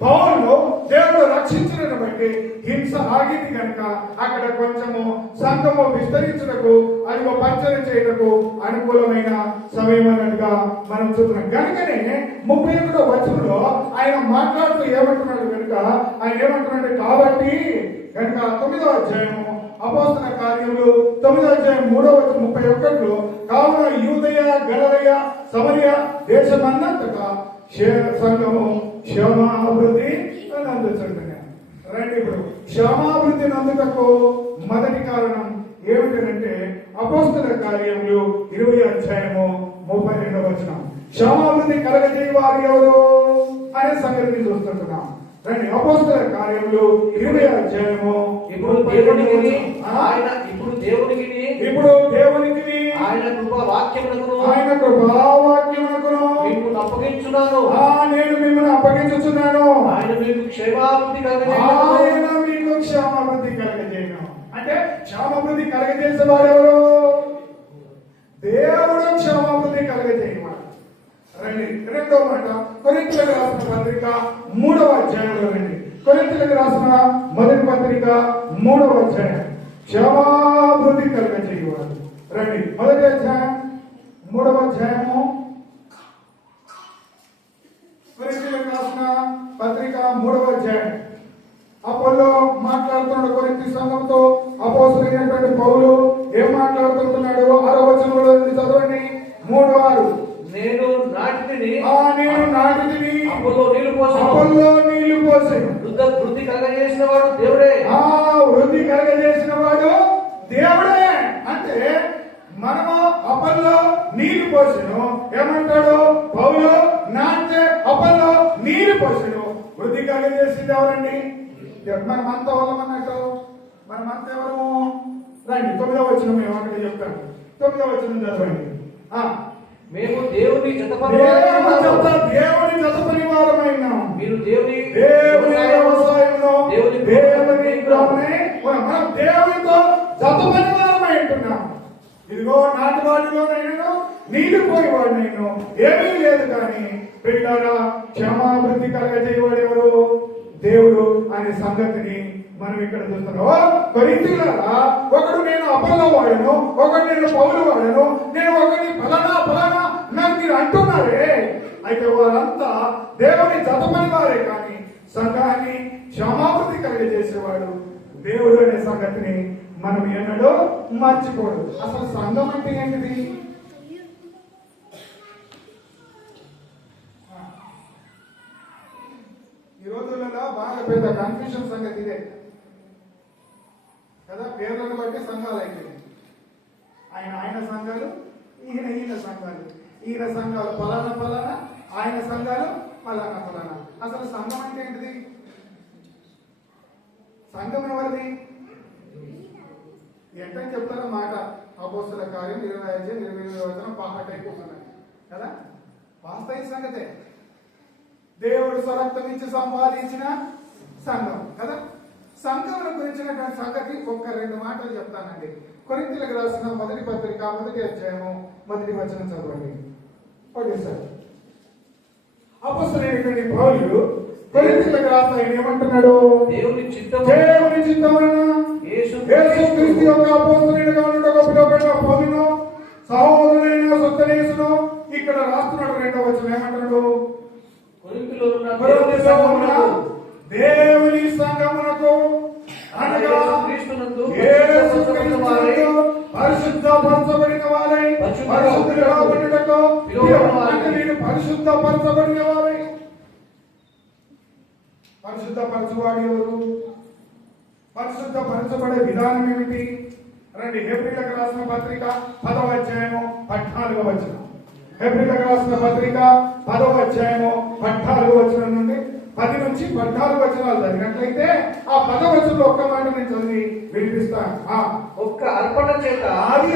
పౌలును దేవుడు రక్షించడం బట్టి హింస ఆగింది కనుక అక్కడ కొంచెము సంఘము విస్తరించుటకు అది పరిచయం చేయటకు అనుకూలమైన సమయం అన్నట్టుగా మనం చూస్తున్నాం. కనుకనే 31వ వచనంలో ఆయన మాట్లాడుతూ ఏమంటున్నాడు కనుక ఆయన ఏమంటున్నాడు కాబట్టి కనుక 9వ అధ్యాయము అపోస్తల కార్యములు 9వ అధ్యాయం 3వ వచనం 31లో కావున యూదయ గలిలయ సమరయ దేశమన్నంతటా సంఘము క్షేమాభివృద్ధి నందుచుంటున్నాను. రండి, ఇప్పుడు క్షేమాభివృద్ధి నందుటకు మొదటి కారణం ఏమిటంటే అపోస్తల కార్యములు 20వ అధ్యాయము 32వ వచనం. క్షేమాభివృద్ధి కలగజేయవారు ఎవరు అనే సంగతిని చూస్తుంటున్నాం. రండి, అపోస్తల కార్యములు 20వ అధ్యాయము ఇప్పుడు దేవునికి ఆయన కృపావాక్యమునకును మిమ్మల్ని అప్పగించున్నాను. నేను మిమ్మల్ని అప్పగించుచున్నాను. ఆయన మీకు క్షేమాభివృద్ధి కలగజేయను. అంటే క్షేమాభివృద్ధి కలగజేసేవాడు ఎవరు? దేవుడు క్షేమాభివృద్ధి కలగజేయవాడు. రండి, రెండో మాట కొరింథీయులకు రాసిన పత్రిక 3వ అధ్యాయంలో రండి. కొరింథీయులకు రాసిన మొదటి పత్రిక 3వ అధ్యాయం క్షేమాభివృద్ధి కలగజేయవాడు. రండి, మొదటి అధ్యాయం 3వ అధ్యాయము కొరింథీయులకు రాసిన పత్రిక 3వ అధ్యాయం. అపోల్లో మాట్లాడుతున్నాడు కొరింథీ సంఘంతో. అపోస్తలుడైనటువంటి పౌలు ఏం మాట్లాడుతున్నాడు? 6వ వచనంలో చదవండి. 3:6 నేను నాటితిని అపోల్లో నీళ్లు పోసెను. వృద్ధి కలగజేసిన వాడు దేవుడే. వృద్ధి కలగజేసిన వాడు దేవుడే. అంటే మనము అపోల్లో నీళ్లు పోసెను. ఏమంటాడు పౌలు? నాటితే అపోల్లో నీళ్లు పోసెను. వృద్ధి కలగజేసింది ఎవరండి? మనమంతా వాళ్ళమన్నట్టు. మనమంతా ఎవరు? రండి, 9వ వచనం మేము అక్కడ చెప్తాను. 9వ వచనం చదవండి. మేము దేవుని జతపని వారమైన మీరు దేవుని వ్యవసాయంలో మనం దేవునితో జతపని వారమై ఉంటున్నాం. ఇదిగో నాటి వాటిలోనైనా నీళ్లు పోయేవాడినైనా ఏమీ లేదు. కానీ పిల్లరా క్షేమాభివృద్ధి కలగజేయవాడు ఎవరు? దేవుడు అనే సంగతిని మనం ఇక్కడ చూస్తున్నాం. కొరింథీయులారా, ఒకడు నేను అపోల్లో వాడను, ఒకడు నేను పౌలు వాడను, నేను ఒకరిని ఫలానా నాకు మీరు అంటున్నారే. అయితే వారంతా దేవుని జతపని వారే. కానీ సంఘాన్ని క్షమాభివృద్ధి కలగజేసేవాడు దేవుడు అనే సంగతిని మనం ఎన్నడూ మర్చిపోడు. అసలు సంఘం అంటే ఏంటిది? ఈ రోజులలో బాగా పెద్ద కన్ఫ్యూషన్ సంగతి ఇదే కదా. పేర్లను బట్టి సంఘాలు అయిపోయింది. ఆయన సంఘాలు, ఈయన సంఘాలు, ఈయన సంఘాలు ఫలానా, ఆయన సంఘాలు ఫలానా. అసలు సంఘం అంటే ఏంటిది? సంఘం ఎవరిది? ఎంతని చెప్తారో మాట. అపోస్తల కార్యం 20 వచనం పాట అయిపోతున్నాయి కదా. వాస్తవ సంగతే దేవుడు స్వరక్తం ఇచ్చి సంపాదించిన సంఘం కదా. సంఘం గురించినటువంటి సంగతి ఒక్క 2 మాటలు చెప్తానండి. కొరింథీయులకు రాసిన మొదటి పత్రిక 1వ అధ్యాయము 1వ వచనం చదవండి. Okay sir. అపోస్తలుడైనటువంటి పౌలు కొరింథీయులకు రాసిన ఆయన ఏమంటున్నాడు? దేవుని చిత్తమున యేసుక్రీస్తు యొక్క అపోస్తలునిగా ఉండగా పిలువబడిన పౌలును సహోదరుడైన సొస్తెనేసును ఇక్కడ రాస్తున్నాడు. 2వ వచనం ఏమంటున్నాడు? దేవుని సంఘమునకు అనగా పరిశుద్ధపరచబడిన వారై పరిశుద్ధులుగా ఉండుటకు నేను పరిశుద్ధపరచబడిన వారై. పరిశుద్ధపరచువాడు ఎవరు? పరిశుద్ధపరచబడే విధానం ఏమిటి? రండి, హెబ్రీయులకు రాసిన పత్రిక 10వ అధ్యాయము 14వ వచనం. హెబ్రీయులకు రాసిన పత్రిక 10వ అధ్యాయము 14వ వచనం నుండి 10 నుంచి 14 వచనాలు చదివినట్లయితే ఆ 10వ వచనంలో ఒక్క మాట నేను చదివి వినిపిస్తాను. ఒక్క అర్పణ చేత అది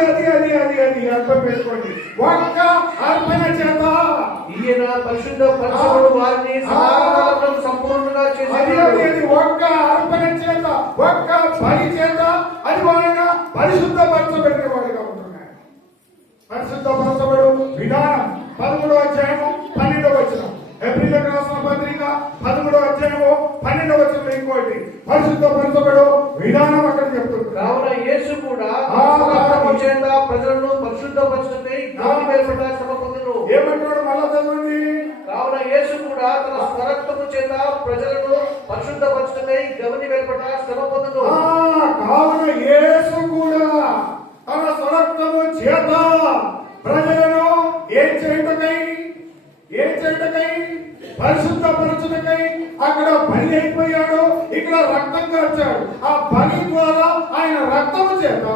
అర్థం పెట్టుకోండి. ఒక్క అర్పణ చేత ఈయన పరిశుద్ధపరచబడు వారిని సంపూర్ణంగా చేసి ఒక్క అర్పణ చేత, ఒక్క బలి చేత అది ఆయన పరిశుద్ధపరచబడిన వాడిగా ఉంటున్నాడు. పరిశుద్ధపరచబడు విధానం 13వ అధ్యాయము 12వ వచనం. హెబ్రీయులకు రాసిన పత్రిక 13వ అధ్యాయము ఇంకోటి పరిశుద్ధపరచబడు విధానం అక్కడ చెప్తుంది. కావున యేసు కూడా ఆ, రక్తము చేత ప్రజలను పరిశుద్ధపరచుటకై దేవుని వెలుపట శ్రమ పొందెను. ఏమంటాడు మళ్ళా చదవండి. కావున యేసు కూడా తన స్వరక్తము చేత ప్రజలను పరిశుద్ధపరచుటకై దేవుని వెలుపట శ్రమ పొందెను. కావున యేసు కూడా తన స్వరక్తము చేత ప్రజలను ఏం చేయటకై పరిశుద్ధపరచుటకై అక్కడ బలి అయిపోయాడు, ఇక్కడ రక్తం కార్చాడు. ఆ బలి ద్వారా ఆయన రక్తము చేత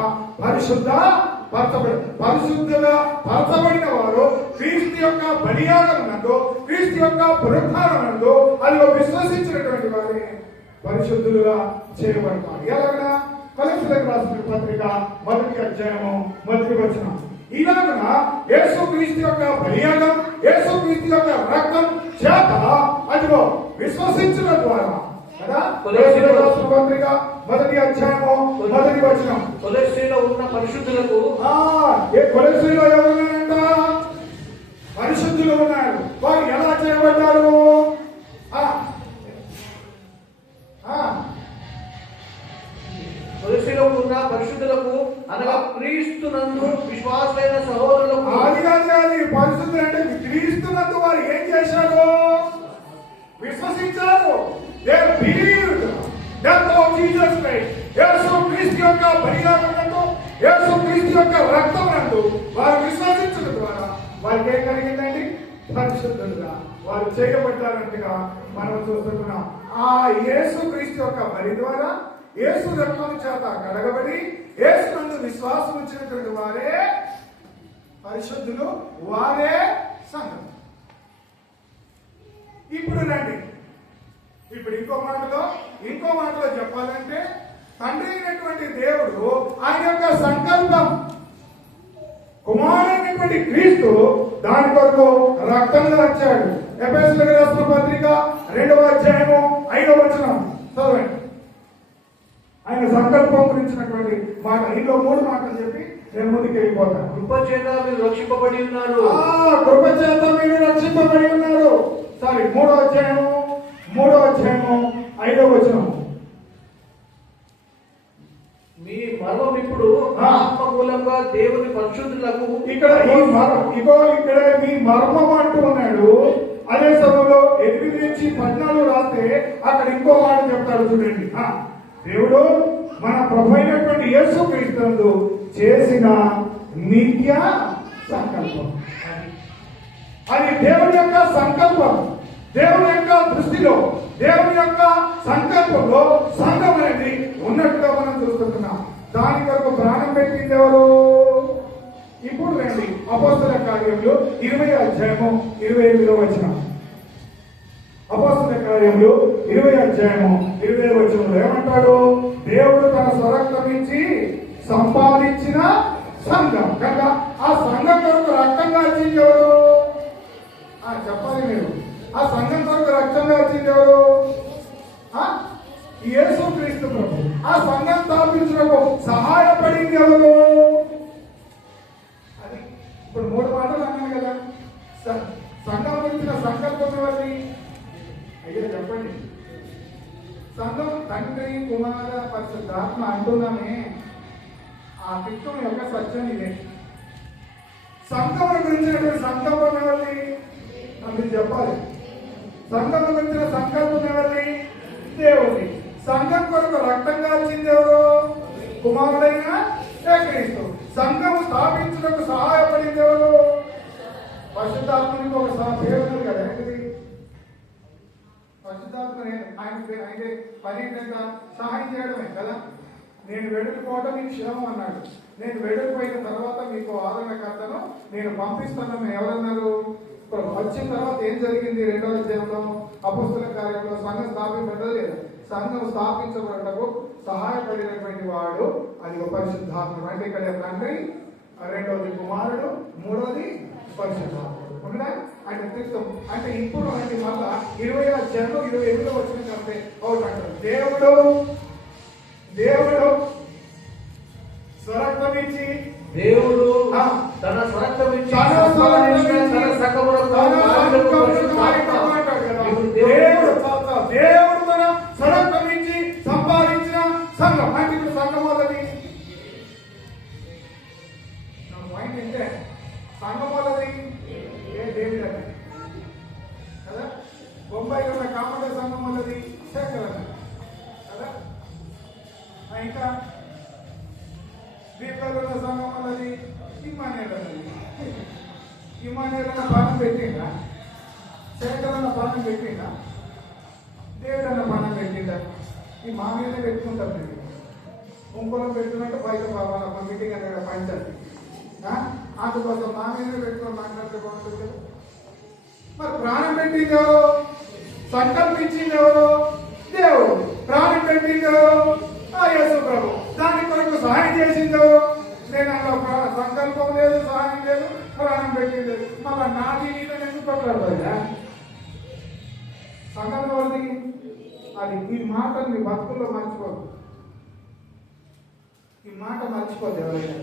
పరిశుద్ధంగా పరచబడిన వారు క్రీస్తు యొక్క బలియాగమునందు, క్రీస్తు యొక్క పునరుద్ధానమునందు అది విశ్వసించినటువంటి వారి పరిశుద్ధులుగా చేయబడతారు. ఎలాగనా? కొలస్సీలకు రాసిన పత్రిక 1వ అధ్యాయము 1వ వచనం. ఇలాగన యేసుక్రీస్తు యొక్క బలియాగం, యేసుక్రీస్తు యొక్క రక్తం చేత అదిగో విశ్వసించడం ద్వారా కదా. కొలస్సీలకు రాసిన పత్రిక 1వ అధ్యాయము 1వ వచనం. కొలస్సీలో ఉన్న పరిశుద్ధులకు కొలస్సీలో ఎవరున్నారంట? పరిశుద్ధులు ఉన్నారు. వారు ఎలా చేయబడ్డారు? కొలస్సీలో ఉన్న పరిశుద్ధులకు అనగా క్రీస్తునందు విశ్వాసులైన సహోదరులకు. అది పరిశుద్ధులు అంటే క్రీస్తునందు వారు ఏం చేశారు? విశ్వసించారు. They believed death of Jesus Christ. యేసు క్రీస్తు యొక్క బలియాగమునందు, యేసు క్రీస్తు యొక్క రక్తమునందు వారు విశ్వసించడం ద్వారా వారికి ఏం కలిగిందండి? పరిశుద్ధులుగా వారు చేయబడ్డారంటగా మనం చూస్తున్నాం. ఆ యేసు క్రీస్తు యొక్క బలి ద్వారా, యేసు రక్తం చేత కడగబడి యేసు నందు విశ్వాసం ఉంచినటువంటి వారే పరిశుద్ధులు, వారే సంఘం. ఇప్పుడు రండి, ఇప్పుడు ఇంకో మాటలో చెప్పాలంటే తండ్రి అయినటువంటి దేవుడు ఆయన యొక్క సంకల్పం కుమారుడైనటువంటి క్రీస్తు దాని కొరకు రక్తంగా వచ్చాడు. ఎఫెసీయులకు రాసిన పత్రిక 2వ అధ్యాయము 5వ వచనం చదవండి. ఆయన సంకల్పం గురించినటువంటి మాట. ఇందులో 3 మాటలు చెప్పి నేను ముందుకు వెళ్ళిపోతాను. కృపచేత మీరు రక్షింపబడి ఉన్నారు. కృపచేత మీరు రక్షింపబడి ఉన్నారు. సారీ, 3వ అధ్యాయము 5వ వచనం. మీ మర్మం ఇప్పుడు ఆత్మ మూలంగా దేవుని పరిశుద్ధులకు. ఇక్కడ మీ మర్మం అంటూ ఉన్నాడు. అదే సమయంలో 8 నుంచి 14 రాస్తే అక్కడ ఇంకో మాట చెప్తాడు చూడండి. దేవుడు మన ప్రభు అయినటువంటి యేసుక్రీస్తు చేసిన నిత్య సంకల్పం. అది దేవుని యొక్క సంకల్పం. దేవుని యొక్క దృష్టిలో, దేవుని యొక్క సంకల్పంలో సంఘం అనేది ఉన్నట్టుగా మనం చూస్తున్నాం. దాని కొరకు ప్రాణం పెట్టింది ఎవరు? ఇప్పుడు రండి, అపోస్తల కార్యములు 20వ అధ్యాయము 28వ వచనం. అపోస్తల కార్యములు 20వ అధ్యాయము 20వ వచనంలో ఏమంటాడు? దేవుడు తన స్వరక్తం ఇచ్చి సంపాదించిన సంఘం కనుక ఆ సంఘం కొరకు రక్తంగా వచ్చింది ఎవరు? చెప్పాలి మీరు. ఆ సంఘం కొరకు రక్తంగా వచ్చింది ఎవరు? యేసుక్రీస్తు ప్రభు. ఆ సంఘం స్థాపించడానికి సహాయపడింది ఎవరు? అది ఇప్పుడు 3 మాటలు అన్నాను కదా. సంఘం గురించిన సంకల్పం ఎవరిది? అయ్యో చెప్పండి. సంఘం తండ్రి, కుమార, పరిశుద్ధాత్మ అంటున్నామే. ఆ పిత్తుని యొక్క సత్యం ఇదే. సంఘం గురించినటువంటి సంకల్పం ఎవరిది? మీరు చెప్పాలి. సంఘం గురించిన సంకల్పం ఎవరిది? దేవుడి. సంఘం కొరకు రక్తంగా వచ్చింది ఎవరు? కుమారుడైన క్రీస్తు. సంఘము స్థాపించడానికి సహాయపడింది ఎవరు? పరిశుద్ధాత్మనికి ఒక పేరు ఉంది కదా. ఏంటిది? పరిశుద్ధాత్మ. ఆయన పని ఏంటంటే సహాయం చేయడమే కదా. నేను వెడలిపోవడం మీకు క్షేమం అన్నాడు. నేను వెడలిపోయిన తర్వాత మీకు ఆదరణకర్తను నేను పంపిస్తాను ఎవరన్నారు? వచ్చిన తర్వాత ఏం జరిగింది? 2వ అధ్యాయంలో అపోస్తల కార్యంలో సంఘం స్థాపించబడ్డది లేదా? సంఘం స్థాపించబడటకు సహాయపడినటువంటి వాడు అది ఒక పరిశుద్ధాత్మ. అంటే ఇక్కడ తండ్రి, 2వది కుమారుడు, 3వది పరిశుద్ధాత్ముడు. ఉందా? అంటే క్రితం అంటే ఇప్పుడు అంటే మళ్ళా 20వ అధ్యాయంలో 28వ వచనం కంటే ఒకటి అంటారు. దేవుడు స్వరక్తం ఇచ్చి, దేవుడు తన స్వరక్తం ఇచ్చి దేవుడు తన స్వరక్తం ఇచ్చి పానం పెట్టిందా? శంకరన్న పానం పెట్టిందా? దేవుడన్న పానం పెట్టిందా? ఈ మా మీదనే పెట్టుకుంటాం నేను. ఇంకొకరు పెట్టుకున్నట్టు బయట వాళ్ళ మీటింగ్ అక్కడ పంచాలి. అందుకోసం మా మీదనే పెట్టుకొని మాట్లాడితే బాగుంటుంది కదా. మరి ప్రాణం పెట్టింది ఎవరు? సంకల్పించింది ఎవరు? దేవుడు. ప్రాణం పెట్టింది ఎవరు? యేసు ప్రభు. దాని కొరకు సహాయం చేసింది ఎవరు? నేను అలా సంకల్పం లేదు, సహాయం లేదు, ప్రాణం పెట్టింది లేదు. మళ్ళీ నాది నీదని ఎందుకు కొట్లాడదా? సంకల్పం ఎవరిది? అది ఈ మాట నీ బతుకుల్లో మర్చిపోదు. ఈ మాట మర్చిపోదు ఎవరైనా.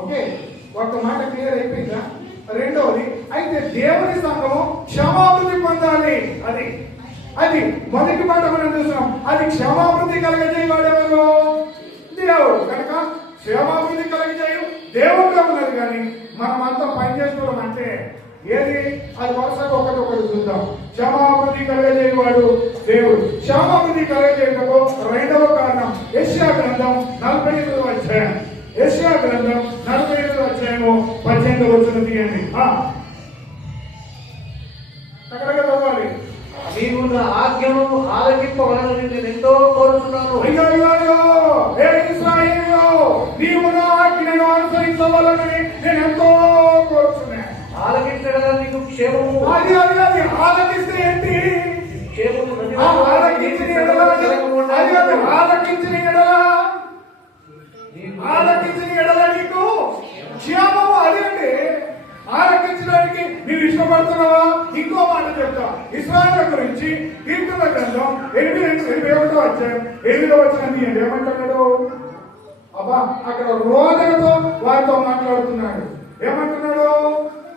ఓకే, ఒక మాట క్లియర్ అయిపోయిందా? రెండవది, అయితే దేవుని సంఘము క్షమాభివృద్ధి పొందాలి. అది అది మొదటి మాట మనం చూసాం. అది క్షమాభివృద్ధి కలగజేయవాడెవరు? దేవుడు. కనుక క్షమాభివృద్ధి కలగజేయు దేవుడుగా ఉన్నది. కానీ మనం అంతా పనిచేసుకోవడం అంటే ఏది? అది వరుసగా ఒకటి చూద్దాం. క్షమాభివృద్ధి కలగజేయవాడు దేవుడు. క్షమాభివృద్ధి కలగజేయటకు రెండవ కారణం యెషయా గ్రంథం 48వ అధ్యాయం. యెషయా గ్రంథం 48వ అధ్యాయము 18వ వచనం తీయండి. అక్కడగా చదవాలి. నీవు నా ఆజ్ఞను ఆలకింపవలనని నేను ఎంతో కోరుతున్నాను. అయ్యో ఏ ఇశ్రాయేలు, నీవు నా ఆజ్ఞను అనుసరించవలనని నేను ఎంతో కోరుతున్నాను. ఆలకించగల నీకు క్షేమము. అది ఆలకిస్తే ఏంటి? క్షేమము. ఆలకించిన ఎడల నీకు క్షేమము. అదేంటి ఆలకించడానికి నీవు ఇష్టపడుతున్నావా? ఇంకో మాట చెప్తా. ఇశ్రాయేలు గురించి కీర్తన గ్రంథం 8:8వ అధ్యాయం 8వ వచనం ఏమంటున్నాడు? అబ్బా, అక్కడ రోదనతో వారితో మాట్లాడుతున్నాడు. ఏమంటున్నాడు?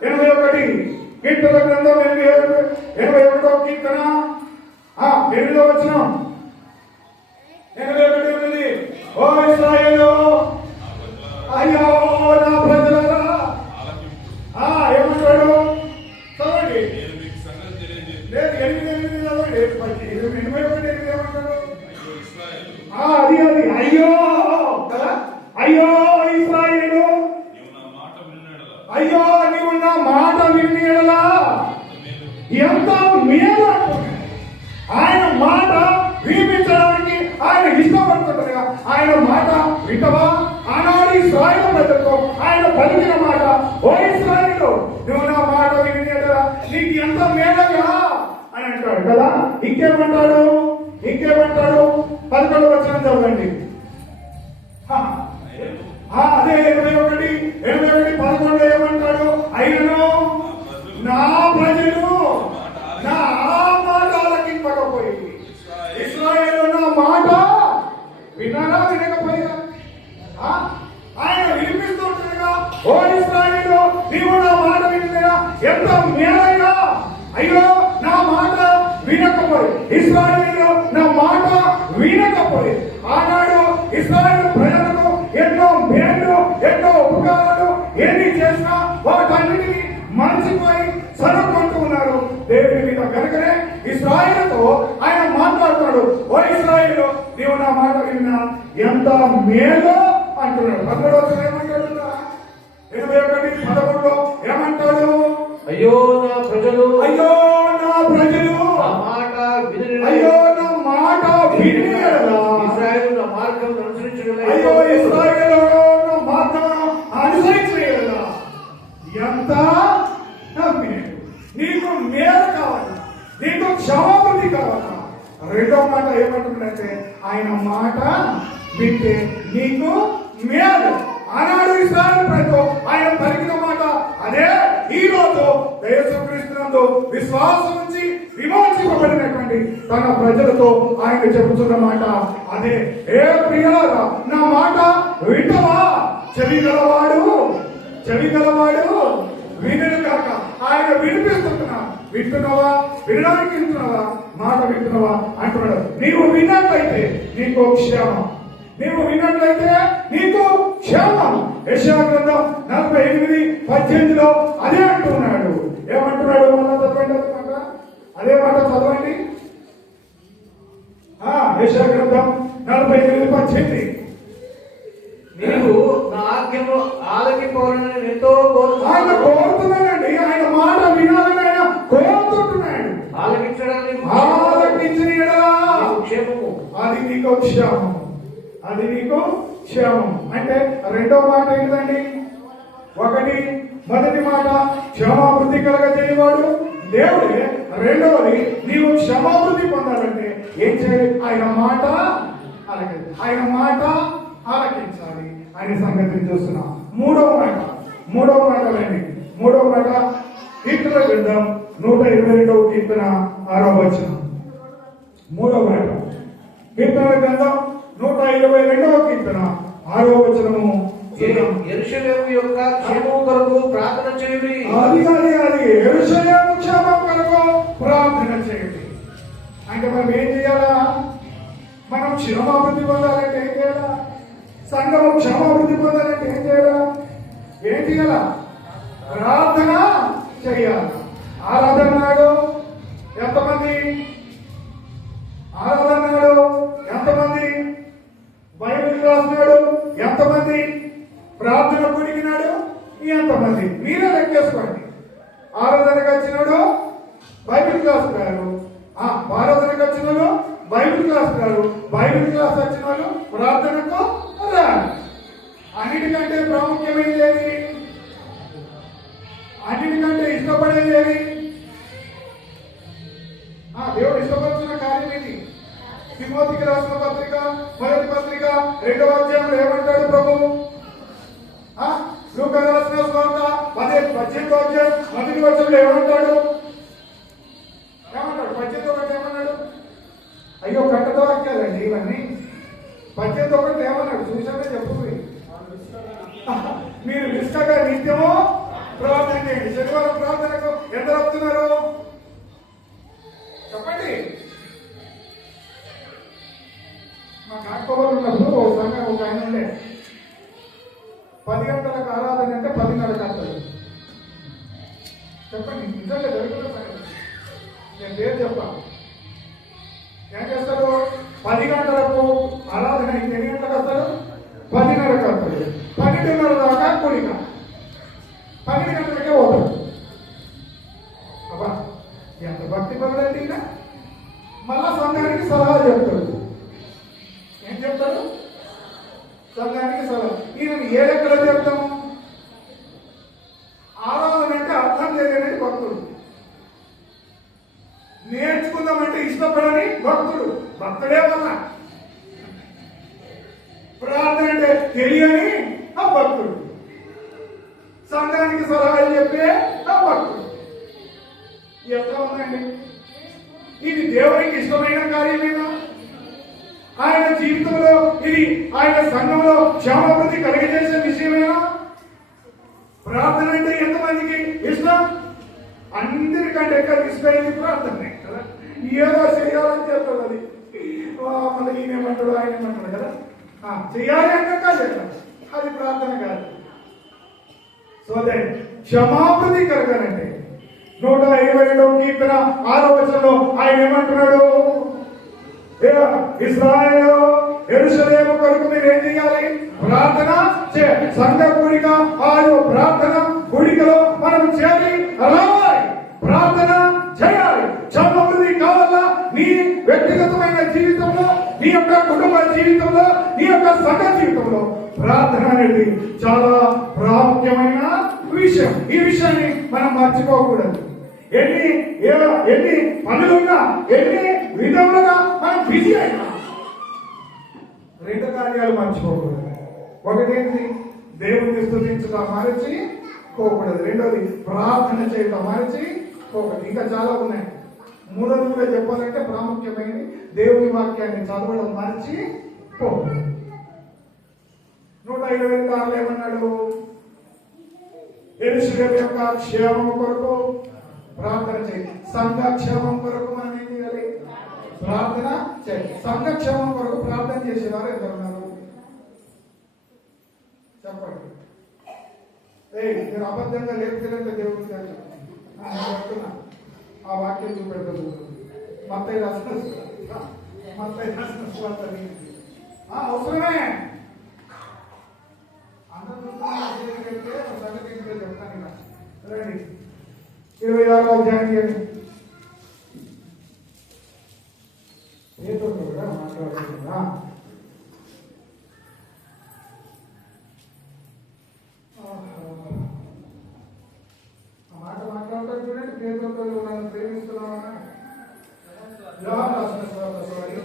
81 కీర్తన గ్రంథం 81వ కీర్తన 8వ వచనం. 81:8. ఓ ఇశ్రాయేలు, అయ్యో నా ప్రజలారా. ఏమంటాడు? చదవండి. లేదు, 8:8 చదవండి. 81:8 ఏమంటాడు? అది అయ్యో కదా. అయ్యో ఇశ్రాయేలు, అయ్యో నీవు నా మాట విని ఎడలా ఎంత మేలు అంటున్నాడు. ఆయన మాట వినిపించడానికి ఆయన ఇష్టపడుతుండగా ఆయన మాట వింటవా? ఆనాడు ఇశ్రాయేలు ప్రజలతో ఆయన పలికిన మాట, ఓ ఇశ్రాయేలు, నువ్వు నా మాట విని ఎడలా నీకు ఎంత మేలుగా అని అంటాడు కదా. ఇంకేమంటాడు? 11వ వచనం చదవండి. అదే 81:11 ఏమంటాడు? అయినను నా ప్రజలు నా మాట ఆలకింపకపోయి. ఇశ్రాయేలు నా మాట విన్నారా? వినకపోయినా? ఆయన వినిపిస్తుండగా, ఓ ఇశ్రాయేలు, నీవు నా మాట వింటున్నా ఎంత మేలైనా. అయ్యో నా మాట వినకపోయి. ఇశ్రాయేలు నా మాట వినకపోయి. ఆనాడు ఇశ్రాయేలు ప్రజలకు ఎన్నో మేలు, ఎన్నో ఉపకారాలు ఏది చేసినా వాటన్నిటిని మర్చిపోయి సరుకుంటూ ఉన్నారు దేవుని మీద. కనుకనే ఇశ్రాయేలుతో ఆయన మాట్లాడుతున్నాడు. ఓ ఇశ్రాయేలు, నీవు నా మాట విన్నా ఎంత మేలు అంటున్నాడు. 11వ ఏమంటాడు? 81:11 ఏమంటాడు? అయ్యో నా ప్రజలు, అయ్యో నా ప్రజలు నా మాట విని, అయ్యో నా మాట విని ఇశ్రాయేలు నా మార్గం అనుసరించగల. అయ్యో ఇశ్రాయేలు నా మార్గం అనుసరించగల. ఎంత మేలు! నీకు మేలు కావాలి, నీకు క్షమాభివృద్ధి కావాలా? రెండో మాట ఏమంటుందంటే ఆయన మాట వింటే నీకు మేలు. ఆనాడు ఇశ్రాయేలు ప్రజలు ఆయన పలికిన మాట అదే ఈ రోజు యేసుక్రీస్తునందు విశ్వాసం నుంచి విమోచింపబడినటువంటి తన ప్రజలతో ఆయన చెబుతున్న మాట అదే. ఏ ప్రియులారా, నా మాట వింటవా? చెవి గలవాడు వినడు కాక. ఆయన వినిపిస్తున్నా. వింటున్నావా? వినడానికి వింటున్నావా? మాట వింటున్నావా అంటున్నాడు. నీవు విన్నట్లయితే నీకు క్షేమం. నీవు విన్నట్లయితే నీకు క్షేమం. యెషయా గ్రంథం 48:18 అదే అంటున్నాడు. ఏమంటున్నాడు? మళ్ళా చదవండి. అదే మాట చదవండి. యెషయా గ్రంథం 48:18. నీవు నా ఆజ్ఞను ఆలకింపవలనని ఎంతో ఆయన కోరుతున్నాను. క్షేమం అంటే రెండో మాట ఏంటండి? మొదటి మాట క్షమాభివృద్ధి కలగజేయవాడు దేవుడే. రెండవది నీవు క్షమాభివృద్ధి పొందాలంటే ఏం చేయాలి? ఆయన మాట ఆలకించాలి అనే సంగతిని చూస్తున్నాం. మూడవ రండి. మూడవ మాట కీర్తన గ్రంథం 122వ కీర్తన 6వ వచనం. మూడవ మాట కీర్తన గ్రంథం 122వ కీర్తన 6వ వచనము. యెరూషలేము యొక్క క్షేమము కొరకు ప్రార్థన చేయుడి. అది యెరూషలేము క్షేమం కొరకు ప్రార్థన చేయండి. అంటే మనం ఏం చేయాలా? మనం క్షేమాభివృద్ధి పొందాలంటే ఏం చేయాలా? సంఘము క్షేమాభివృద్ధి పొందాలంటే ఏం చేయాలా? ప్రార్థన చేయాలి. ఆరాధన నాడు ఎంతమంది? బైబిల్ క్లాస్ నాడు ఎంతమంది? ప్రార్థన కూడికి నాడు ఎంతమంది? మీరే లెక్కేసుకోండి. ఆరాధనకు వచ్చినాడు బైబిల్ క్లాస్ గారు, ఆరాధనకు వచ్చిన బైబిల్ క్లాస్ గారు, బైబిల్ క్లాస్ వచ్చిన వాళ్ళు ప్రార్థనకు రారు. అన్నిటికంటే ప్రాముఖ్యమైనది ఏది? అన్నిటికంటే ఇష్టపడేది ఏది? దేవుడు ఇష్టపడుతున్న కార్యం ఏది? తిమోతికి రాసిన పత్రిక మొదటి పత్రిక 2వ అధ్యాయంలో ఏమంటాడు ప్రభువు? లూకా రాసిన సువార్త 18వ అధ్యాయం 1వ వచనంలో ఏమంటాడు? 18వ ఏమన్నాడు? అయ్యో కట్టతో వాక్యాలండి ఇవన్నీ. 18వ ఏమన్నాడు? చూసానే చెప్పుకుని మీరు నిష్టగా నిత్యము ప్రార్థన చేయండి. శనివారం ప్రార్థనకు ఎంత వస్తున్నారు చెప్పండి. మా కాకపోవలు ఉన్నప్పుడు ఒక సంఘం ఒక ఆయన ఉండే 10 గంటలకు ఆరాధన అంటే 10:30 గంటలు. చెప్పండి నిజంగా జరుగుతున్న సంగతి. నేను పేరు చెప్పాను. ఏం చేస్తారు? 10 గంటలకు ఆరాధన అయితే ఎన్ని గంటలకు వస్తారు? 10:30 వస్తారు. 12:30 దాకా కూడిక. 12 గంటలకే పోతారు. అబ్బా ఎంత భక్తి పరుడండి. ఇంకా మళ్ళా సంఘానికి సలహా చెప్తాడు. ఏం చెప్తాడు? సంఘానికి సలహా. ఈయన ఏ లెక్కలో చెప్తాము? ఆరాధన అంటే అర్థం తెలియని భక్తుడు, నేర్చుకుందామంటే ఇష్టపడని భక్తుడు. భక్తుడే వల్ల ప్రార్థన అంటే తెలియని ఆ భక్తుడు, సంఘానికి సలహాలు చెప్పే ఆ భక్తుడు. ఎట్లా ఉందండి? ఇది దేవునికి ఇష్టమైన కార్యమేనా? ఆయన జీవితంలో ఇది ఆయన సంఘంలో క్షేమాభివృద్ధి కలిగజేసే విషయమేనా? ప్రార్థన అంటే ఎంతమందికి ఇష్టం? అందరికంటే ఎక్కువ ఇష్టమైంది ప్రార్థనే కదా. ఏదో చేయాలని చెప్తాడు. అది మళ్ళీ ఈయనేమంటాడు ఆయన ఏమంటాడు కదా. చేయాలి అంటే చేస్తాడు. అది ప్రార్థన కాదు. సో దట్ క్షమాభివృద్ధి కలగాలంటే 122వ కీర్తన 6వ వచనంలో ఆయన ఏమంటున్నాడు? ఇశ్రాయేలు యెరూషలేము కొరకు మీరు ఏం చేయాలి? ప్రార్థన చేయాలి. సంఘ కూడిక ప్రార్థన కూడికలో మనం చేయాలి, రావాలి, ప్రార్థన చేయాలి. క్షమాభివృద్ధి కావాలా? నీ వ్యక్తిగతమైన జీవితంలో, నీ యొక్క కుటుంబ జీవితంలో, నీ యొక్క సంఘ జీవితంలో ప్రార్థన అనేది చాలా ప్రాముఖ్యమైన విషయం. ఈ విషయాన్ని మనం మర్చిపోకూడదు. ఎన్ని పనులున్నా, ఎన్ని విధములుగా మనం బిజీ అయినా 2 కార్యాలు మర్చిపోకూడదు. ఒకటేంటి? దేవుని స్తుతించడం మరచి పోకూడదు. రెండోది ప్రార్థన చేయడం మరచి పోకూడదు. ఇంకా చాలా ఉన్నాయి. మూడోది కూడా చెప్పాలంటే ప్రాముఖ్యమైనది దేవుని వాక్యాన్ని చదవడం మరచి పోకూడదు. 126 ఏమన్నాడు? యెరూషలేము యొక్క క్షేమం కొరకు ప్రార్థన చేయండి. సంఘ క్షేమం కొరకు మనం ఏం చేయాలి? ప్రార్థన చేయాలి. సంఘ క్షేమం కొరకు ప్రార్థన చేసేవారు ఎంత ఉన్నారు చెప్పండి. మీరు అబద్ధంగా లేకపోతే దేవుడికి చెప్తున్నా. ఆ వాక్యం చూపెడతారు. మత్తయి రాసిన అవసరమే. అందరూ సంగతి చెప్తాను. రండి 26వ అధ్యాయం పేరుతో కూడా మాట్లాడుతున్నా. పేతురు నన్ను ప్రేమిస్తున్నావా? యోహాను రాసిన సువార్త చూడండి.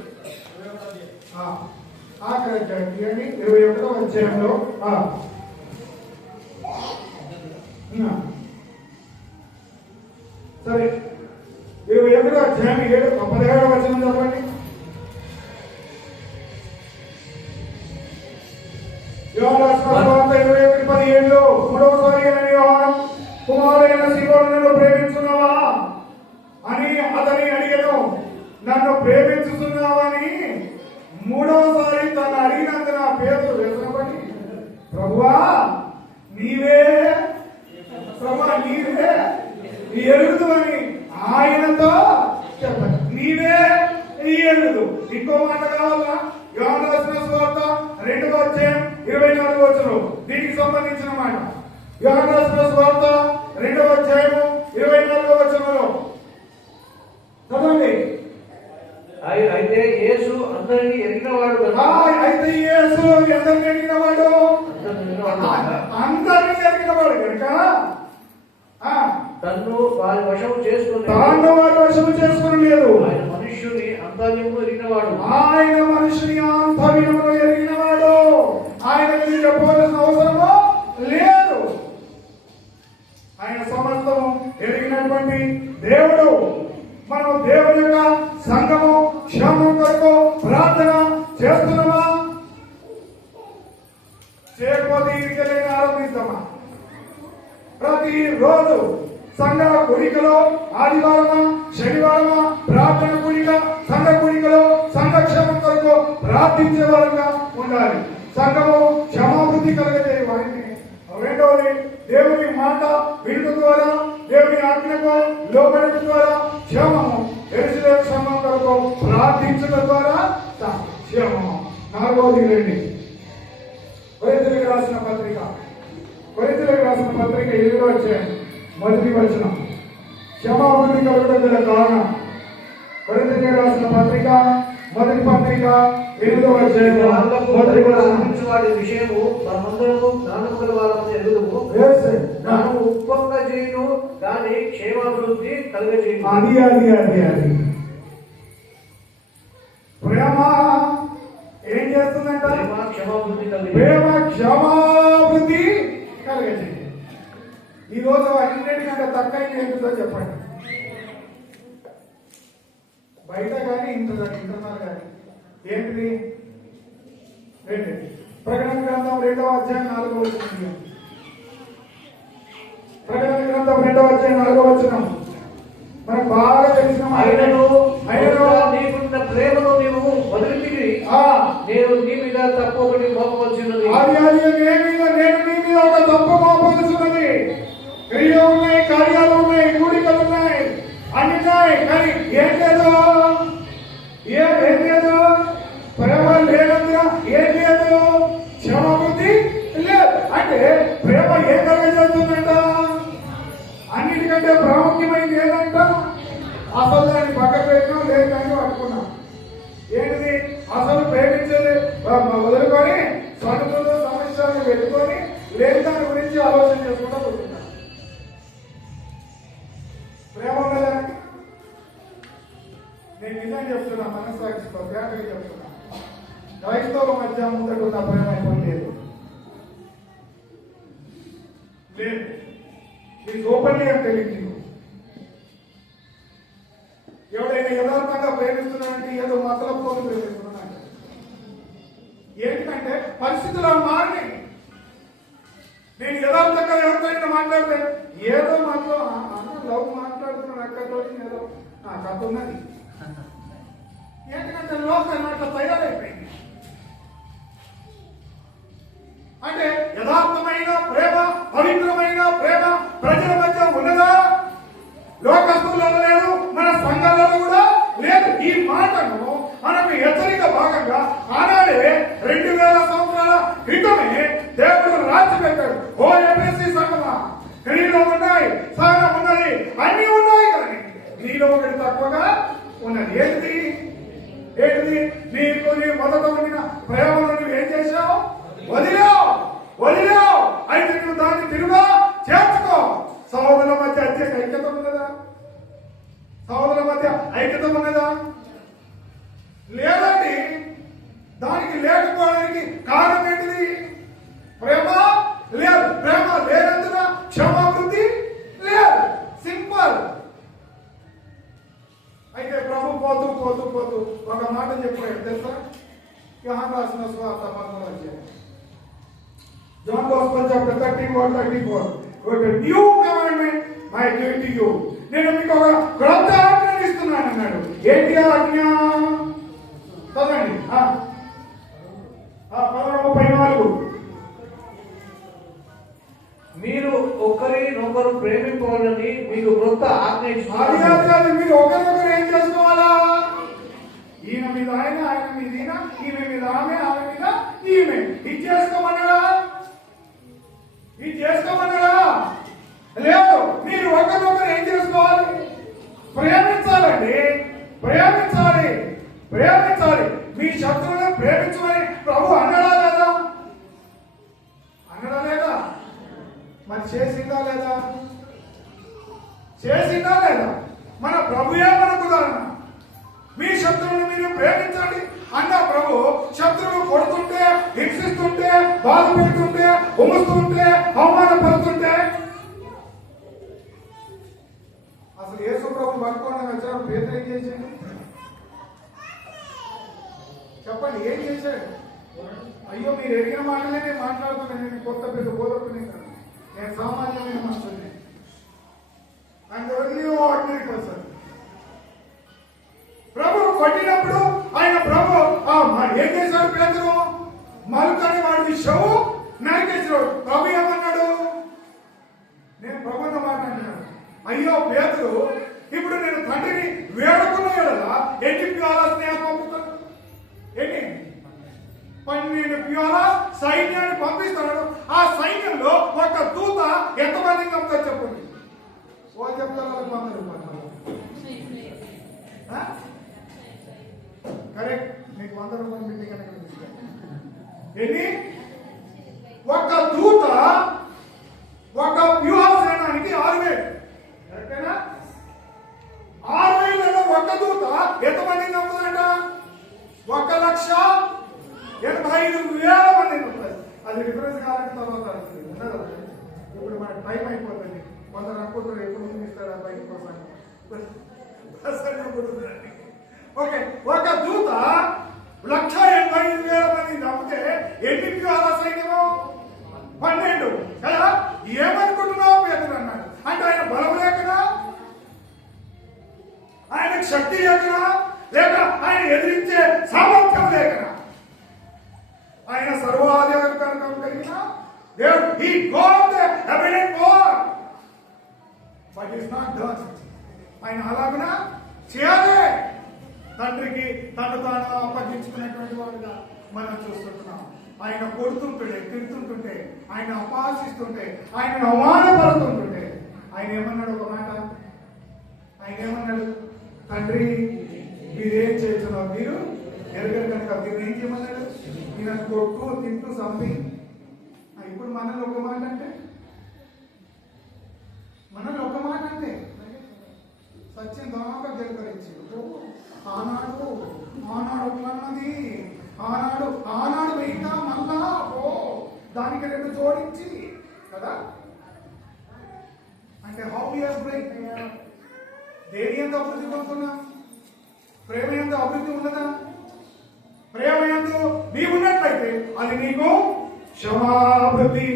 ఆఖరి అధ్యాయం తీయండి, 21వ అధ్యాయంలో సరే 21వ అధ్యాయం 17వ వచనం చెప్పండి. యోహాను రాసిన సువార్త 21:17 మూడవసారి అని యోహాను కుమారుడైన సీమోనును ప్రేమించున్నావా అని అతని అడిగెను. నన్ను ప్రేమించుతున్నావని మూడవసారి తను అడిగినందున పేతురు వ్యసనపడి ప్రభువా నీవే ఎరుగుదు అని ఆయనతో చెప్పండి. నీవే ఎరుగుదు. ఇంకో మాట కావాలా? యోహాను రాసిన సువార్త 2వ అధ్యాయం 24వ వచనం దీనికి సంబంధించిన మాట. యోహాను రాసిన సువార్త 2వ అధ్యాయం 24వ వచనంలో చదవండి. అయితే యేసు అందరినీ ఎరిగినవాడు కనుక అయితే యేసు అందరినీ ఎరిగినవాడు కనుక తన్ను వారి వశము చేసుకుని లేదు. ఆయన మనుష్యుని అంతర్యము ఎరిగినవాడు. ఆయన మనుషుని అంతర్యమును ఎరిగినవాడు. ఆయనకు చెప్పవలసిన అవసరము లేదు. ఆయన సమస్తం ఎరిగినటువంటి దేవుడు. మనం దేవుని యొక్క సంఘము క్షేమం కొరకు ప్రార్థన చేస్తున్నామా? చేయకపోతే ఇంటికి ఆరంభిస్తామా? ప్రతిరోజు సంఘ కూడికలో ఆదివారమా శనివారమా ప్రార్థన కూడిక, సంఘ కూడికలో సంఘక్షేమం కొరకు ప్రార్థించే వారుగా ఉండాలి. సంఘము క్షమాభివృద్ధి కలగజేయ వారిని. రెండవది దేవుని మాట వినడం ద్వారా, దేవుని ఆజ్ఞకు లోబడటం ద్వారా క్షేమము. ఎరుసలేము క్షేమం కొరకు ప్రార్థించడం ద్వారా క్షేమము. నాలుగవది రండి, కొరింథీయులకు రాసిన పత్రిక 7వ అధ్యాయం 1వ వచనం. క్షమాభివృద్ధి కలగడం గల కారణం. కొరింథీయులకు రాసిన పత్రిక 8వ అధ్యాయం 1వ వచనం. వాడి విషయము మనమందరము జ్ఞానము గల వారమని ఎరుగుదుము. జ్ఞానము ఉప్పంగా చేయును కానీ క్షేమాభివృద్ధి కలుగజేయును. అది ప్రేమ ఏం చేస్తుందంట? క్షమాభివృద్ధి కలగజేయండి. ఈ రోజు అన్నింటికంటే తక్కువ ఏంటో చెప్పండి. బయట కానీ ఇంటున్నారు కానీ ఏంటిది? ప్రకటన గ్రంథం 2వ అధ్యాయం 4వ వచనం. ప్రకటన గ్రంథం 2వ అధ్యాయం 4వ వచనం మనకు బాగా తెలిసిన నీకున్న ప్రేమను నీవు వదిలిపెట్టి నేను నీ మీద తప్పు ఒకటి మోపవలసినది. నేను నీ మీద ఒక తప్పు మోపవలసినది. క్రియలు ఉన్నాయి, కార్యాలు ఉన్నాయి, కూడికలు ఉన్నాయి, అన్ని ఉన్నాయి. కానీ ఏం లేదు, ప్రేమ లేనందున ఏం లేదు, క్షమాభివృద్ధి లేదు. అంటే ప్రేమ ఏం కలగజేస్తుందంట? అన్నిటికంటే ప్రాముఖ్యమైనది ఏదంట? అసలు దాన్ని పక్కకు పెట్టినా లేదు కానీ పట్టుకున్నాం. ఏంటిది? అసలు ప్రేమించేది వదులుకొని సడుకులు సమస్యలను పెట్టుకొని లేని దాని గురించి ఆలోచన చేసుకుంటూ కూర్చున్నాం. ప్రేమ ఉన్నదా? నేను నిజం చెప్తున్నా, మనస్సాక్షితో బ్యాటరీ చెప్తున్నా. క్రైస్తవుల మధ్య ముందట ఉన్న ప్రేమ ఇప్పుడు లేదు. ఇది ఓపెన్లీ అని తెలియదు. ఎవడైనా యథార్థంగా ప్రేమిస్తున్నాడంటే ఏదో మతలతో ప్రేమిస్తున్నాడు. ఏంటంటే పరిస్థితులు మారినాయి. నేను యథార్థంగా ఎవరితో మాట్లాడితే ఏదో మాతో లవ్ మాట్లాడుతున్నాడు అక్కతో, ఏదో కథ ఉన్నది. ఏంటంటే లోకం అట్లా తయారైపోయింది. అంటే యథార్థమైన ప్రేమ, పవిత్రమైన ప్రేమ ప్రజల మధ్య ఉన్నదా? లోకస్తుల్లో లేదు, మన సంఘాలలో కూడా లేదు. ఈ మాటను మనకు హెచ్చరిక భాగంగా ఆనాడే 2000 సంవత్సరాల క్రితమే దేవుడు రాసి పెట్టాడు. ఓ ఎఫెసీ సంఘమా, నీలో ఉన్నాయి, సహనం ఉన్నది, అన్ని ఉన్నాయి, కానీ నీలో ఒకటి తక్కువగా ఉన్నది. ఏంటిది? నీకు నీ మొదట ఉండిన ప్రేమను నువ్వు ఏం చేశావు? వదిలేవు. అయితే నువ్వు దాన్ని తిరుగా చేర్చుకో. సహోదరుల మధ్య అత్యంత ఐక్యత ఉన్నదా? ఐక్యత ఉన్నదా? లేదండి. దానికి లేకపోవడానికి కారణం ఏంటిది? ప్రేమ లేదు. ప్రేమ లేనందున క్షమావృద్ధి లేదు. సింపుల్. అయితే ప్రభు పోతూ పోతూ పోతూ ఒక మాట చెప్పాడు తెలుసా? యోహాను రాసిన సువార్త 11వ అధ్యాయం. John Gospel chapter 13:34. What a new commandment I give to you. నేను మీకు ఒక క్రొత్త ఆజ్ఞను ఇస్తున్నాను అన్నాడు. ఏంటి ఆజ్ఞ? చదవండి. 11:34. మీరు ఒకరినొకరు ప్రేమించుకోవాలని మీకు క్రొత్త ఆజ్ఞ ఇస్తున్నాను. అది మీరు ఒకరినొకరు ఏం చేసుకోవాలా? ఈయన మీద ఆయన, ఆయన మీద ఈయన, ఈమె మీద ఆమె, ఆమె మీద ఈమె. ఇది చేసుకోమన్నాడా? ఇది చేసుకోమన్నాడా? లేదు. మీరు ఒకరినొకరు ఏం చేసుకోవాలి? ప్రేమించాలండి. ప్రేమించాలి. ప్రేమించాలి. మీ శత్రువులను ప్రేమించమని ప్రభు అన్నడా లేదా? అన్నడా లేదా? మరి చేసిందా లేదా? చేసిందా లేదా? మన ప్రభుయే మనకు ఉదాహరణ. మీ శత్రువుని మీరు ప్రేమించండి అన్న ప్రభు శత్రువులు కొడుతుంటే, హింసిస్తుంటే, బాధ పెడుతుంటే, ఉమ్ముస్తుంటే, అవమానపడుతుంటే అసలు యేసు ప్రభు పట్టుకోవడం వచ్చాడు. పేదలు ఏం చేశాడు చెప్పండి? ఏం చేశాడు? అయ్యో, మీరు ఎరిగిన మాటలే నేను మాట్లాడుతున్నాను. నేను కొత్త పెద్ద బోధకుని కాదు. నేను సామాన్యమైన మనుషుల్ని. And only ordinary person. ప్రభు కొట్టినప్పుడు ఆయన ప్రభు ఏం చేశాడు? పేదరు మలుకని వాడి చెవు నరికేసాడు. ప్రభు ఏమన్నాడు? నేను ప్రభుత్వ మాట్లాడినాడు. అయ్యో పేదరు, ఇప్పుడు నేను తండ్రిని వేడుకున్న ఎడలా ఎన్ని ప్యాల స్నేహం పంపుతాను? ఎన్ని 12 ప్యాల సైన్యాన్ని పంపిస్తాడు. ఆ సైన్యంలో ఒక దూత ఎంతమంది పంపుతారు చెప్పండి? ఓ చెప్తారు వాళ్ళకి 100 రూపాయలు. కరెక్ట్. మీకు 100 రూపాయలు మీటింగ్ కనుక ఎన్ని? ఒక దూత ఒక వ్యూహాసనానికి 6,000. కరెక్టేనా? 6,000 ఒక దూత ఎంతమంది నమ్ముతుందంట? 1,85,000 మంది నమ్ముతారు. అది రిఫరెన్స్ కావాలంటే తర్వాత ఉండదు. ఇప్పుడు మన టైం అయిపోతుంది. కొందరు అనుకుంటారు ఎప్పుడు ఇస్తారా బయట కోసం. ఓకే, ఒక దూత 1,85,000 మంది నమ్మితే ఎన్ని వ్యూహాల సైన్యము? 12 కదా. ఏమనుకుంటున్నావు పేదలు అన్నాడు. అంటే ఆయన బలం లేకనా? ఆయనకు శక్తి లేకనా? లేక ఆయన ఎదిరించే సామర్థ్యం లేకనా? ఆయన సర్వాధికారం కలిగిన దేవుడు. He got the evident power, but it's not done. ఆయన అలాగనా చేయాలి. తండ్రికి తను తాను అప్పగించుకునేటువంటి వాడుగా మనం చూస్తుంటున్నాం. ఆయన కొడుతుంటుంటే, తిడుతుంటుంటే, ఆయన అపహాసిస్తుంటే, ఆయన అవమానపడుతుంటుంటే ఆయన ఏమన్నాడు? ఒక మాట ఆయన ఏమన్నాడు? తండ్రి, మీరేం చేస్తున్నారు? మీరు ఎరగరు కనుక మీరు ఏం చేయమన్నాడు? ఈయన కొట్టు, తింటూ, చంపి. ఇప్పుడు మనల్ని ఒక మాట అంటే, మనల్ని ఒక మాట అంటే సత్యం దాకా జలకరించాడు. ఆనాడు అన్నది ఆనాడు వెయినా మళ్ళా దానికి 2 జోడించి కదా. అంటే హౌ వి హావ్ బ్రేక్. దేని ఎంత అభివృద్ధి పొందుతున్నాం? ప్రేమ ఎంత అభివృద్ధి ఉన్నదా? ప్రేమ ఎందు నీ ఉన్నట్లయితే అది నీకు క్షమాభివృద్ధి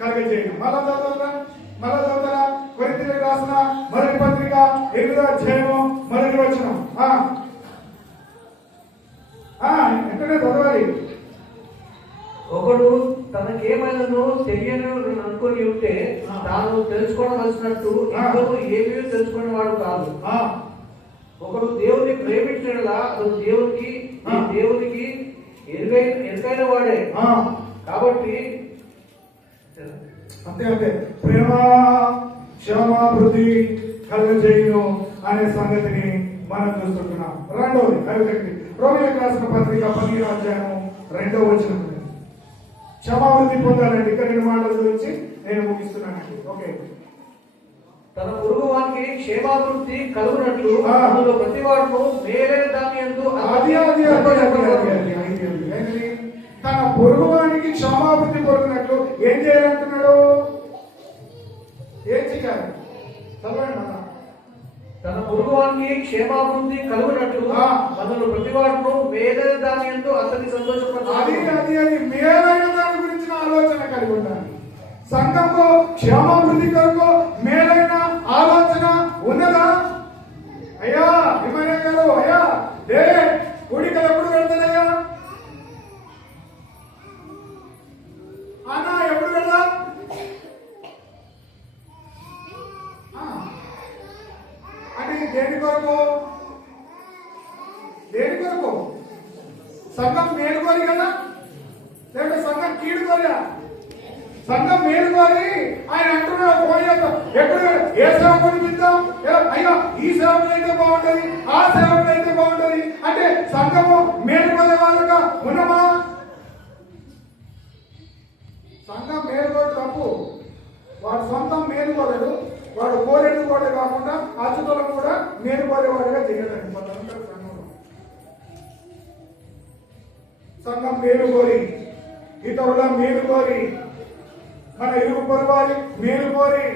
కలిగజేయడం. మళ్ళా చదువుతారా కొరింథీయులకు రాసిన మొదటి పత్రిక 8వ అధ్యాయము 1వ వచనం. వెంటనే చదవాలి. ఒకడు తనకేమైనాను తెలియని అనుకుని ఉంటే తాను తెలుసుకోవలసినట్టు ఇద్దరు ఏమీ తెలుసుకునే వాడు కాదు. ఒకడు దేవుని ప్రేమించడలా అతను దేవునికి ఎరుకైన వాడే. కాబట్టి అంతే ప్రేమ క్షమాభివృద్ధి కలుగజేయును అనే సంగతిని మనం చూస్తుంటున్నాం. రెండవది రోమీయులకు రాసిన పత్రిక 12వ అధ్యాయము 2వ వచనం. క్షమాభివృద్ధి పొందాలండి. ఇక్కడ 2 మాటల గురించి నేను ముగిస్తున్నానండి. ఓకే. తన పొరుగు వానికి వారికి క్షేమాభివృద్ధి కలుగునట్లు ఆ. అందులో ప్రతి వాడును మేలైన దాని యందు ఏంటి? తన పొరుగువానికి క్షమాభివృద్ధి పొందినట్లు ఏం చేయాలంటున్నాడు? ఏం చేయాలి? చదవండి అన్న. తన పొరుగువానికి క్షేమాభివృద్ధి కలుగునట్లు ఆ. అందులో ప్రతి వాడును మేలైన దాని యందు అతని అది సంతోషపడాలి. అది మేలైన దాని గురించిన ఆలోచన కలిగి ఉండాలి. సంఘంలో క్షేమాభివృద్ధి కొరకు మేలైన ఆలోచన ఉన్నదా? అయ్యా విమయ గారు, అయ్యా కూడికలు ఎప్పుడు వెళ్తానయ్యా? అన్నా ఎప్పుడు వెళ్దా? అంటే దేని కొరకు? దేని కొరకు? సంఘం మేలు కోరి కదా, లేకపోతే సంఘం కీడు కోరా? సంఘం మేలు కోరి ఆయన అంటున్నాడు ఫోన్ చేద్దాం, ఎప్పుడు ఏ సేవకుని పిలుద్దాం, అయ్యా ఈ సేవకులు అయితే బాగుంటది, ఆ సేవకులు అయితే బాగుంటది అంటే సంఘము మేలు కోరే వాళ్ళగా ఉన్నామా? సంఘం మేలు కోరి తప్పు. వాడు సొంతం మేలు కోరడు, వాడు కోరేది కూడా కాకుండా అచ్చుతలను కూడా మేలు కోరేవాడుగా చేయడండి. సంఘం మేలు కోరి, ఇతరుల మేలు కోరి, మన ఇరుగు పొరవాలి మేలు కోరి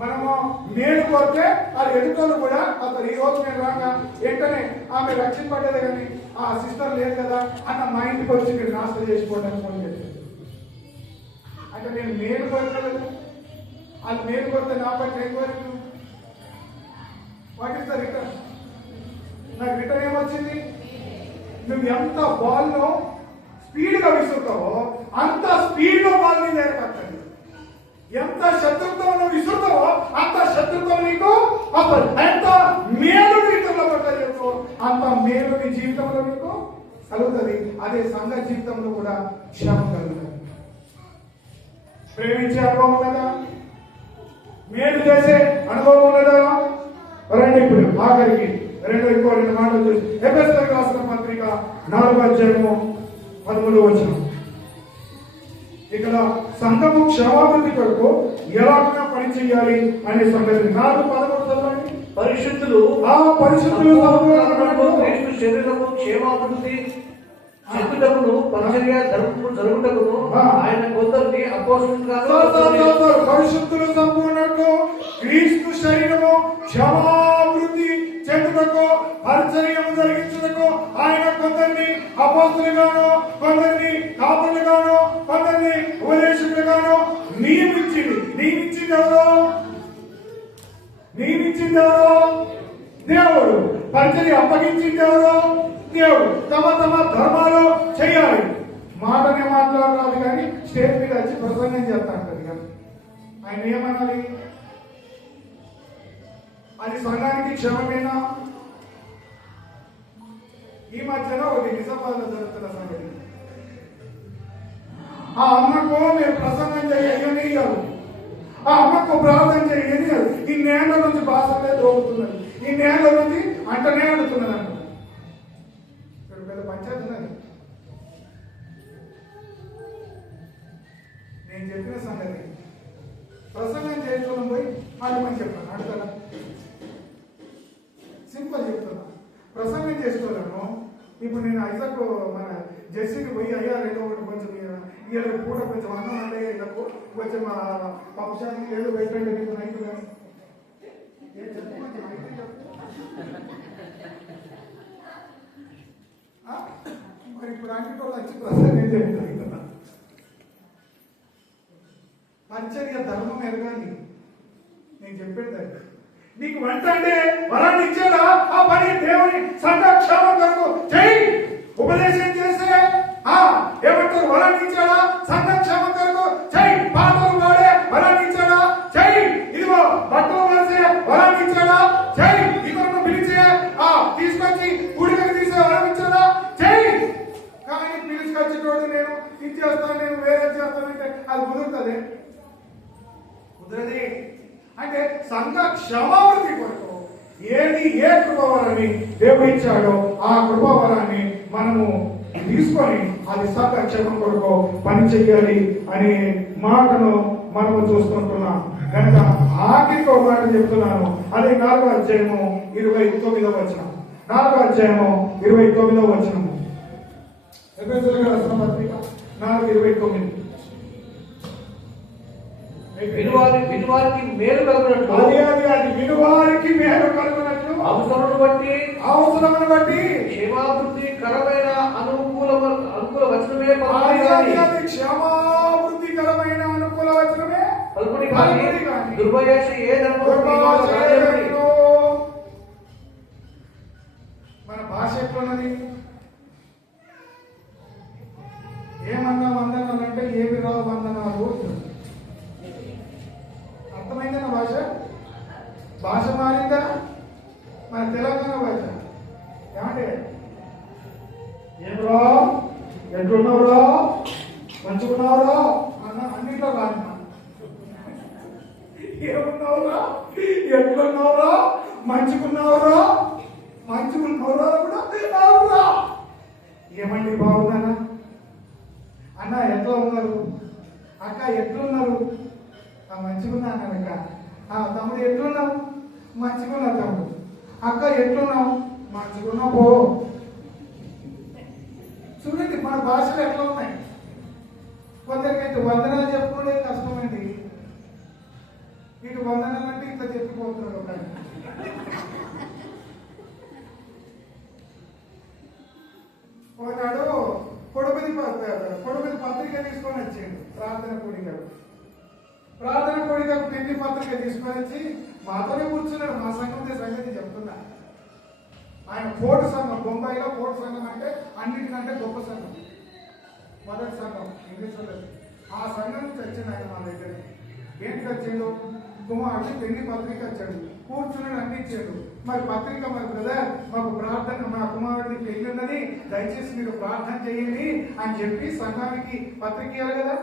మనము మేలు కోరితే అది ఎదుటోళ్ళు కూడా అసలు ఈ రోజు నేను రాగా వెంటనే ఆమె రక్షింపడ్డది కానీ ఆ సిస్టర్ లేదు కదా అన్న మా ఇంటికి వచ్చి మీరు నాశనం చేసుకోవడానికి ఫోన్ చేశారు. అంటే నేను మేలు కోరలేదు, అది మేలు కోరితే నా పట్ల ఏం కోరిక? What is the return? నాకు రిటర్న్ ఏమొచ్చింది? నువ్వు ఎంత బాల్ను స్పీడ్గా విసురుతావో అంత స్పీడ్గా బాల్ నీ దగ్గర కట్టండి. ఎంత శత్రుత్వం నువ్వు విసురుతావో అంత శత్రుత్వం నీకు అసలు ఎంత మేలు ఇతరుల పట్ల చేస్తావో అంత మేలు నీ జీవితంలో నీకు కలుగుతుంది. అదే సంఘ జీవితంలో కూడా క్షేమం కలుగుతుంది. ప్రేమించే అనుభవం ఉన్నదా? మేలు చేసే అనుభవం ఉన్నదా? రండి ఇప్పుడు ఆఖరికి ఇంకో రెండు మాటలు చూసి ఎఫెసీయులకు రాసిన పత్రిక 4వ అధ్యాయము 13వ వచనం. ఇక్కడ సంఘము క్షమాభివృద్ధి కొరకు ఎలాగైనా పని చేయాలి అనే సంగతి 4:13 చదవండి. పరిశుద్ధులు పరిశుద్ధులు క్రీస్తు శరీరము క్షేమాభివృద్ధి చెందుటకును పరిచర్య జరుగుటకును ఆయన కొందరిని అపోస్తలులుగా పరిశుద్ధులు సంపూర్ణకు క్రీస్తు శరీరము క్షమాభివృద్ధి చెందుటకు పరిచర్యము జరిగించుటకు ఆయన కొందరిని అపోస్తలుగాను, కొందరిని కాపులుగాను, కొందరిని ఉపదేశకులుగాను నియమించింది ఎవరు? దేవుడు. పరిచర్య అప్పగించింది ఎవరు? దేవుడు. తమ తమ ధర్మాలు చేయాలి. మాటనే మాట్లాడాలి కానీ స్టేజ్ మీద వచ్చి ప్రసంగం చేస్తాను కదా. ఆయన ఏమనాలి? అది సంఘానికి క్షమమేనా? ఈ మధ్యన ఒకటి నిజామాబాద్లో జరుగుతున్న సంగతి. ఆ అమ్మకు మీరు ప్రసంగం చేయని కాదు, ఆ అమ్మకు ప్రార్థన చేయని కాదు. ఈ నేల నుంచి భాషలే దోగుతున్నది, ఈ నేల నుంచి అంటనే అడుగుతున్నది అంట. పెద్ద పంచాయతీ ఉన్నది. నేను చెప్పిన సంగతి ప్రసంగం చేయడం పోయి అడగమని చెప్పాను. అడుగుతారా? సింపుల్ చెప్తున్నా. ప్రసంగం చేసుకోలేను. ఇప్పుడు నేను ఐజాక్ మన జెర్సీకి పోయి అయ్యా ఏదో ఒకటి కొంచెం ఇవాళ పూట కొంచెం అన్నం అంటే ఇళ్ళకు కొంచెం పంశానికి ఏదో పెట్టండి మీకు నైట్ కానీ మరి ఇప్పుడు అంటే వచ్చి ప్రసంగం చేస్తున్నా. పరిచర్య ధర్మం ఎరగాలి. నేను చెప్పేది నీకు వంట అంటే వరాన్ని ఇచ్చాడా? ఆ పని దేవుని సంఘక్షేమం కొరకు చెయ్యి. ఉపదేశం చేస్తే ఏమంటారు? వరాన్ని ఇచ్చాడా? సంఘక్షేమం కొరకు చెయ్యి. పాటలు పాడే వరాన్ని ఇచ్చాడా? చెయ్యి. ఇదిగో బట్టలు వేసే వరాన్ని ఇచ్చాడా? చెయ్యి. ఇతరులను పిలిచే తీసుకొచ్చి గుడికి తీసే వరాన్ని ఇచ్చాడా? చెయ్యి. కానీ పిలుచుకొచ్చేటోడు నేను ఇది చేస్తాను, నేను వేరే చేస్తానంటే అది కుదురుతుంది? కుదరది. అంటే సంఘ క్షమాభివృద్ధి కొరకు ఏ కృపవరాన్ని దేవుడు ఇచ్చాడో ఆ కృపవరాన్ని మనము తీసుకొని అది సంఘ క్షేమం కొరకు పని చెయ్యాలి అనే మాటను మనము చూసుకుంటున్నాం. కనుక ఆఖరికి ఒక మాట చెప్తున్నాను, అదే 4వ అధ్యాయము 29వ వచనం. 4వ అధ్యాయము 29వ వచనము. ఎఫెసీయులకు రాసిన పత్రిక 4:29. వినువారికి మేలు కలుగునట్లు, అది వినువారికి మేలు కలుగునట్లు అవసరమును బట్టి క్షేమాభివృద్ధి కరమైన అనుకూల వచనమే క్షేమాభివృద్ధికరమైన అనుకూల వచనమే పలుకుడి కానీ దుర్భాష మన భాష ఎట్లున్నది? ఏమన్నా వందనాలంటే ఏమి రావు వందనాలు. అర్థమైందా నా భాష? భాష మారిందా? మన తెలంగాణ భాష ఏమంటే ఏమరా, ఎట్లున్నావురా, మంచుకున్నావురా అన్న అన్నిట్లో రాదు. ఏమున్నావురా, ఎట్లున్నావురా, మంచుకున్నావురా కూడా ఏమండి బాగున్నారా అన్న, ఎట్లా ఉన్నారు అక్క, ఎట్లున్నారు మంచిగున్నా అన్నారక్క. తమ్ముడు ఎట్లున్నావు? మంచిగున్నా తమ్ముడు. అక్క ఎట్లున్నావు? మంచిగున్నా పో. చూడండి మన భాషలు ఎట్లా ఉన్నాయి. కొందరికైతే వందనాలు చెప్పుకోవడే కష్టమండి. ఇటు వందనాలు అంటే ఇట్లా చెప్పిపోతున్నాడు ఒక ఆయన. ఒకనాడు కొడుకుది పత్రిక తీసుకొని వచ్చాడు. ప్రార్థన కోడికకు పెళ్లి పత్రిక తీసుకొని వచ్చి మాతోనే కూర్చున్నాడు. మా సంఘం సంగతి చెప్తున్నా. ఆయన కోర్టు సంఘం, బొంబాయిలో కోర్టు సంఘం అంటే అన్నిటికంటే గొప్ప సంఘం, మొదటి సంఘం ఇంగ్లీష్లో. ఆ సంఘం నుంచి వచ్చింది ఆయన మా దగ్గర. ఏంటి వచ్చాడు? కుమారుడు పెళ్లి పత్రిక వచ్చాడు, కూర్చున్నాడు, అన్ని ఇచ్చాడు. మరి పత్రిక, మరి బ్రదర్ మాకు ప్రార్థన, మా కుమారుడికి పెళ్లి ఉన్నది, దయచేసి మీరు ప్రార్థన చేయండి అని చెప్పి సంఘానికి పత్రిక ఇవ్వాలి కదా.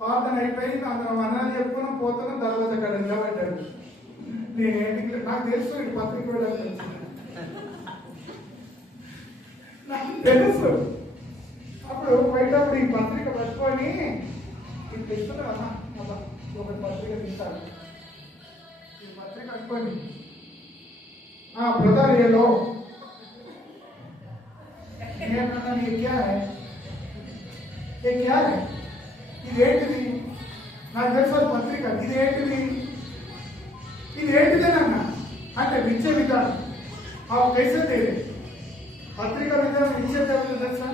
ప్రార్థన అయిపోయింది, అందరం వందనాలు చెప్పుకున్నాం, పోతున్నాం, తర్వాత అక్కడ నిలబడ్డాడు. నేనేంటి నాకు తెలుసు ఇటు పత్రిక వెళ్ళాలి, నాకు తెలుసు. అప్పుడు పోయేటప్పుడు ఈ పత్రిక పట్టుకొని ఇట్లా ఇస్తున్నారు అన్న, ఒక పత్రిక తీస్తారు. ఈ పత్రిక పట్టుకొని బ్రదర్ ఏలో ఇదేంటిది? నాకు తెలుసు పత్రిక. ఇదేంటిదేనన్నా అంటే విద్య విధానం. कैसे दे रहे పత్రిక విధానం ఇచ్చేది ఎవరు తెలుసా?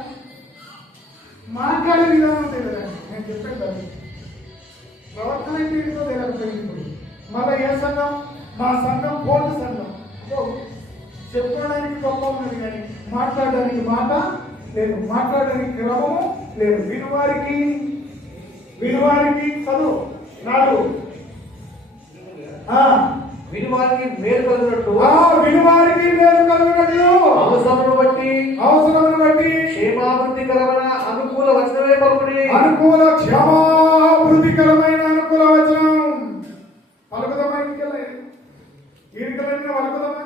మాట్లాడే విధానం తెలియదండి. నేను చెప్పాను కదా, ప్రవర్తన ఏంటో తెలియకపోయింది. మళ్ళీ ఏ సంఘం? మా సంఘం కోర్టు సంఘం. చెప్పుకోవడానికి గొప్ప ఉన్నది కానీ మాట్లాడడానికి మాట లేదు, మాట్లాడడానికి క్రమము లేదు. వినువారికి చదువు నాడు వినువారికి మేలు కలుగునట్లు, అవసరమును బట్టి క్షేమాభివృద్ధికరమైన అనుకూల వచనమే పలుకుడి. క్షేమాభివృద్ధికరమైన అనుకూల వచనం పలుకుదామా? ఈడికలన్నీ పలుకుదామా?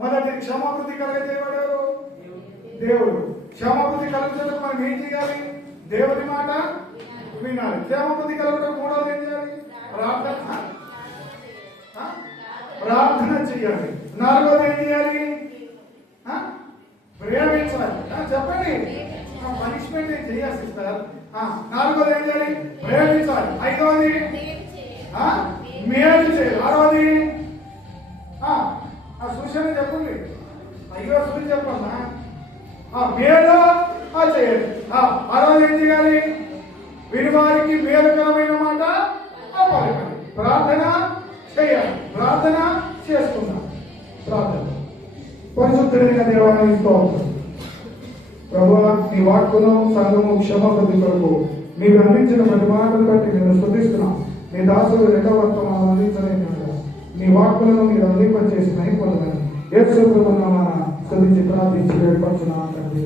మొదటి క్షేమాభివృద్ధి కలిగజేయబడారు దేవుడు. క్షేమాభివృద్ధి కలిగించడానికి మనం ఏం చేయాలి? దేవుని మాట వినాలి. క్షేమాభివృద్ధి కలగడం మూడవది ఏం చేయాలి? ప్రార్థన చేయాలి. నాలుగోది ఏం చేయాలి? ప్రేమించాలి. చెప్పండి, పనిష్మెంట్ ఏం చేయాల్సి ఇస్తారు. నాలుగోది ఏం చేయాలి? ప్రేమించాలి. ఐదవది మేలు చేయాలి. ఆరవది సూచన చెప్పండి. అయ్యో సూచన చెప్పమ్మా. మేలు చేయాలి. ఆరవది ఏం చేయాలి? వినివారికి మేలుకరమైన మాట పలకాలి. ప్రార్థన చేయాలి. ప్రార్థన చేసుకుందాం. ప్రార్థన. పరిశుద్ధుడైన దేవాలయం స్తోత్రం. ప్రభువా, నీ వాక్కును సంఘము క్షమాపృతి కొరకు మీరు అందించిన ప్రతి మాటను బట్టి నేను స్తుతిస్తున్నాం. నీ దాసులు రెండవ వర్తమానం అందించలేని నీ వాక్కులను మీరు అందింపచేసి నైపుణ్యాన్ని యేసు ప్రభువునామమున స్తుతించి ప్రార్థించి వేడుకొంచున్నాను తండ్రి.